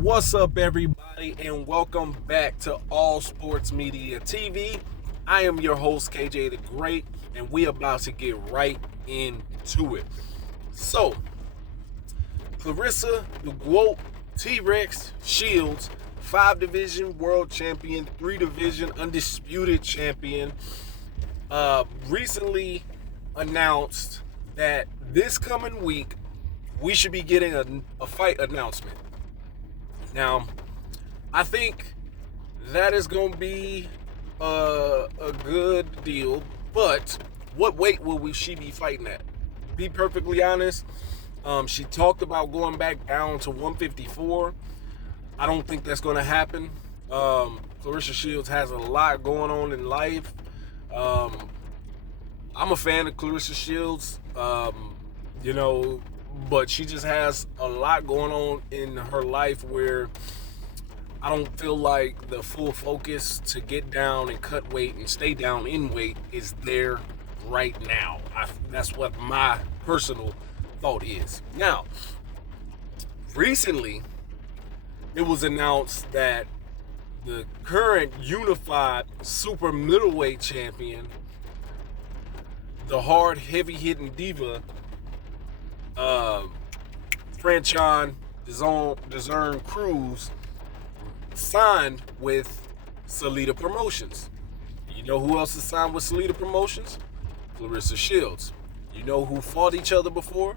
What's up, everybody, and welcome back to All Sports Media TV. I am your host, KJ the Great, and we about to get right into it. So, Claressa the GOAT T-Rex Shields, 5-division world champion, 3-division undisputed champion, recently announced that this coming week we should be getting a fight announcement. Now, I think that is going to be a good deal, but what weight will she be fighting at? Be perfectly honest, she talked about going back down to 154. I don't think that's going to happen. Claressa Shields has a lot going on in life. I'm a fan of Claressa Shields, but she just has a lot going on in her life where I don't feel like the full focus to get down and cut weight and stay down in weight is there right now. That's what my personal thought is. Now, recently, it was announced that the current unified super middleweight champion, the hard, heavy-hitting diva, Franchon Crews-Dezurn signed with Salita Promotions. You know who else is signed with Salita Promotions? Claressa Shields. You know who fought each other before?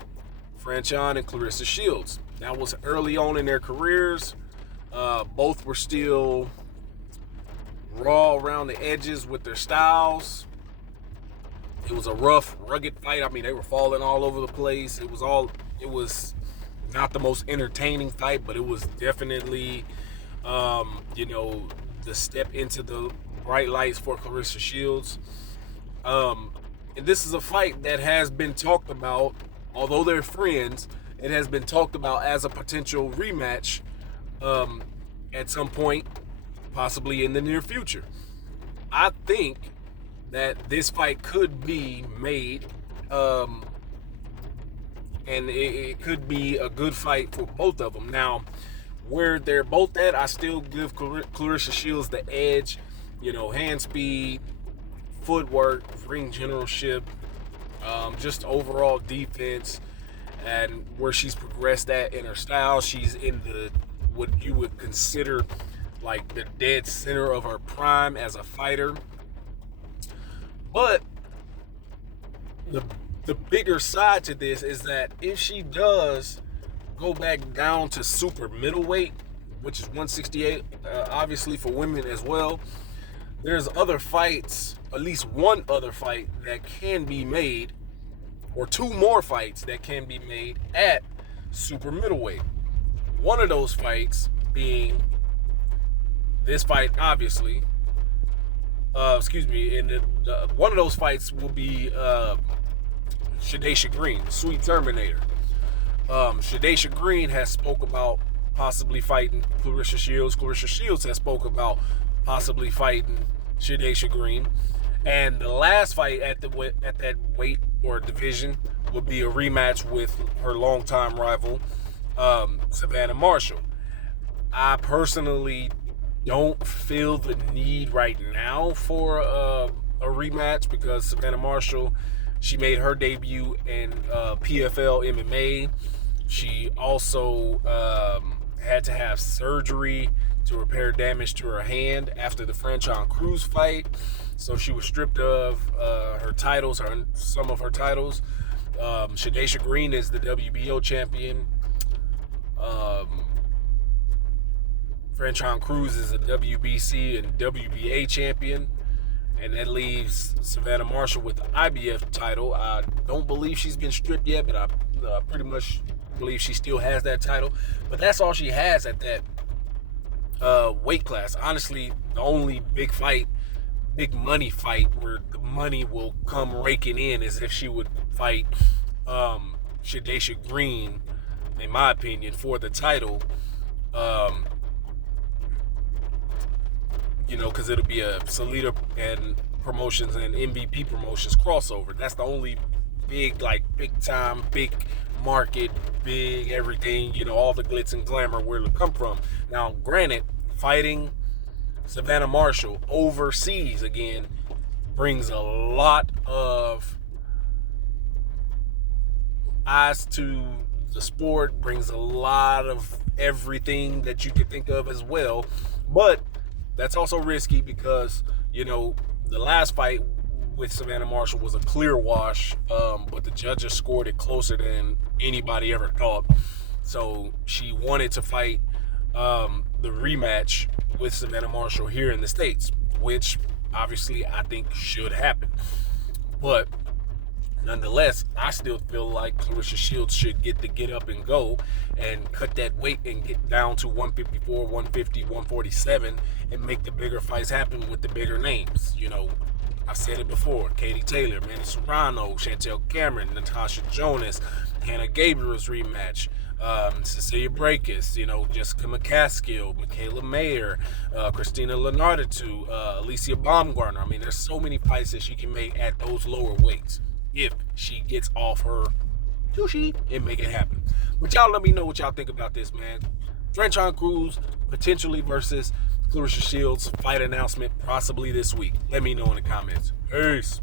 Franchon and Claressa Shields. That was early on in their careers. Both were still raw around the edges with their styles. It was a rough, rugged fight. I mean, they were falling all over the place. It was not the most entertaining fight, but it was definitely, the step into the bright lights for Claressa Shields. And this is a fight that has been talked about, although they're friends, it has been talked about as a potential rematch at some point, possibly in the near future. I think that this fight could be made, and it could be a good fight for both of them. Now, where they're both at, I still give Claressa Shields the edge. Hand speed, footwork, ring generalship, just overall defense, and where she's progressed at in her style. She's in what you would consider like the dead center of her prime as a fighter. But the bigger side to this is that if she does go back down to super middleweight, which is 168, obviously for women as well, there's other fights, at least one other fight that can be made, or two more fights that can be made at super middleweight. One of those fights being this fight, obviously. And one of those fights will be Shadaysha Green, Sweet Terminator. Shadaysha Green has spoke about possibly fighting Claressa Shields. Claressa Shields has spoke about possibly fighting Shadaysha Green. And the last fight at that weight or division would be a rematch with her longtime rival, Savannah Marshall. I personally don't feel the need right now for a rematch because Savannah Marshall, she made her debut in PFL MMA. She also had to have surgery to repair damage to her hand after the Franchon Crews fight. So she was stripped of her titles, some of her titles. Shadaysha Green is the WBO champion. Franchon Crews is a WBC and WBA champion, and that leaves Savannah Marshall with the IBF title. I don't believe she's been stripped yet, but I pretty much believe she still has that title. But that's all she has at that weight class. Honestly, the only big money fight where the money will come raking in is if she would fight Shadaysha Green, in my opinion, for the title. Because it'll be a Salita and Promotions and MVP Promotions crossover. That's the only big time, big market, big, everything, you know, all the glitz and glamour, where it'll come from. Now, granted, fighting Savannah Marshall overseas again brings a lot of eyes to the sport, brings a lot of everything that you could think of as well. But that's also risky because, you know, the last fight with Savannah Marshall was a clear wash, but the judges scored it closer than anybody ever thought. So she wanted to fight the rematch with Savannah Marshall here in the States, which obviously I think should happen. But nonetheless, I still feel like Claressa Shields should get up and go and cut that weight and get down to 154, 150, 147 and make the bigger fights happen with the bigger names. You know, I've said it before: Katie Taylor, Manny Serrano, Chantel Cameron, Natasha Jonas, Hannah Gabriel's rematch, Cecilia Brækhus, you know, Jessica McCaskill, Michaela Mayer, Christina Leonardatu, Alicia Baumgartner. I mean, there's so many fights that she can make at those lower weights if she gets off her tushy and make it happen. But y'all let me know what y'all think about this, man. Franchon Crews potentially versus Claressa Shields fight announcement possibly this week. Let me know in the comments. Peace.